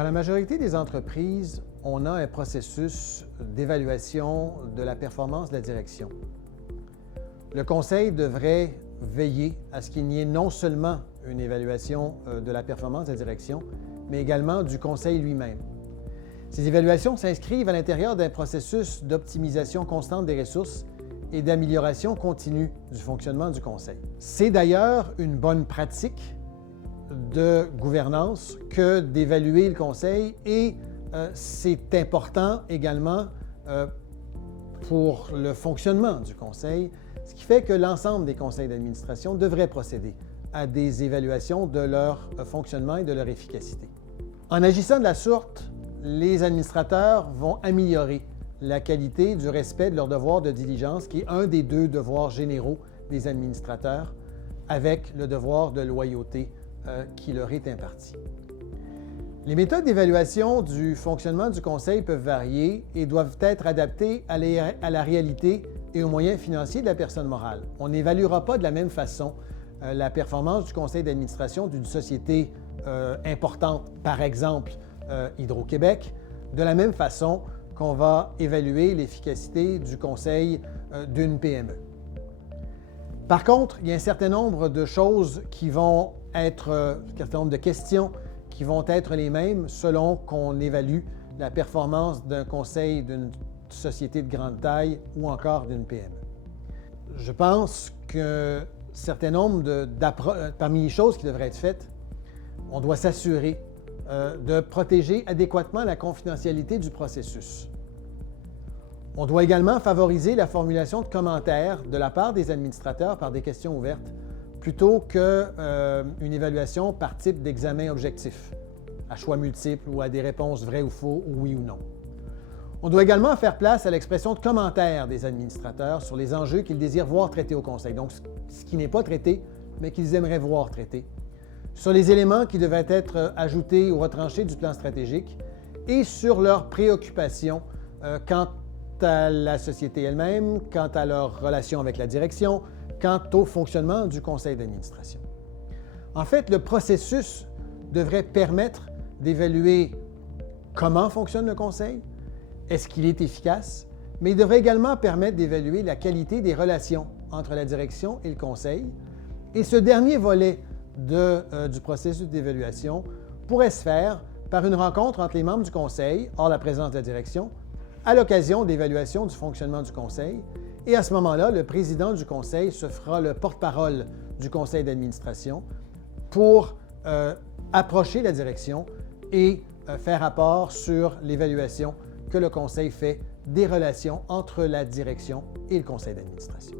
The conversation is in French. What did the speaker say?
Dans la majorité des entreprises, on a un processus d'évaluation de la performance de la direction. Le conseil devrait veiller à ce qu'il n'y ait non seulement une évaluation de la performance de la direction, mais également du conseil lui-même. Ces évaluations s'inscrivent à l'intérieur d'un processus d'optimisation constante des ressources et d'amélioration continue du fonctionnement du conseil. C'est d'ailleurs une bonne pratique de gouvernance que d'évaluer le conseil et c'est important également pour le fonctionnement du conseil, ce qui fait que l'ensemble des conseils d'administration devraient procéder à des évaluations de leur fonctionnement et de leur efficacité. En agissant de la sorte, les administrateurs vont améliorer la qualité du respect de leur devoir de diligence, qui est un des deux devoirs généraux des administrateurs, avec le devoir de loyauté qui leur est imparti. Les méthodes d'évaluation du fonctionnement du conseil peuvent varier et doivent être adaptées à la réalité et aux moyens financiers de la personne morale. On n'évaluera pas de la même façon la performance du conseil d'administration d'une société importante, par exemple Hydro-Québec, de la même façon qu'on va évaluer l'efficacité du conseil d'une PME. Par contre, il y a un certain nombre de choses qui vont être, un certain nombre de questions qui vont être les mêmes selon qu'on évalue la performance d'un conseil d'une société de grande taille ou encore d'une PME. Je pense que certain nombre parmi les choses qui devraient être faites, on doit s'assurer de protéger adéquatement la confidentialité du processus. On doit également favoriser la formulation de commentaires de la part des administrateurs par des questions ouvertes, plutôt qu'une évaluation par type d'examen objectif, à choix multiples ou à des réponses vraies ou faux, ou oui ou non. On doit également faire place à l'expression de commentaires des administrateurs sur les enjeux qu'ils désirent voir traités au Conseil, donc ce qui n'est pas traité, mais qu'ils aimeraient voir traité, sur les éléments qui devraient être ajoutés ou retranchés du plan stratégique et sur leurs préoccupations quant à la société elle-même, quant à leur relation avec la direction, quant au fonctionnement du conseil d'administration. En fait, le processus devrait permettre d'évaluer comment fonctionne le conseil, est-ce qu'il est efficace, mais il devrait également permettre d'évaluer la qualité des relations entre la direction et le conseil. Et ce dernier volet du processus d'évaluation pourrait se faire par une rencontre entre les membres du conseil, hors la présence de la direction, à l'occasion d'évaluation du fonctionnement du conseil. Et à ce moment-là, le président du conseil se fera le porte-parole du conseil d'administration pour approcher la direction et faire rapport sur l'évaluation que le conseil fait des relations entre la direction et le conseil d'administration.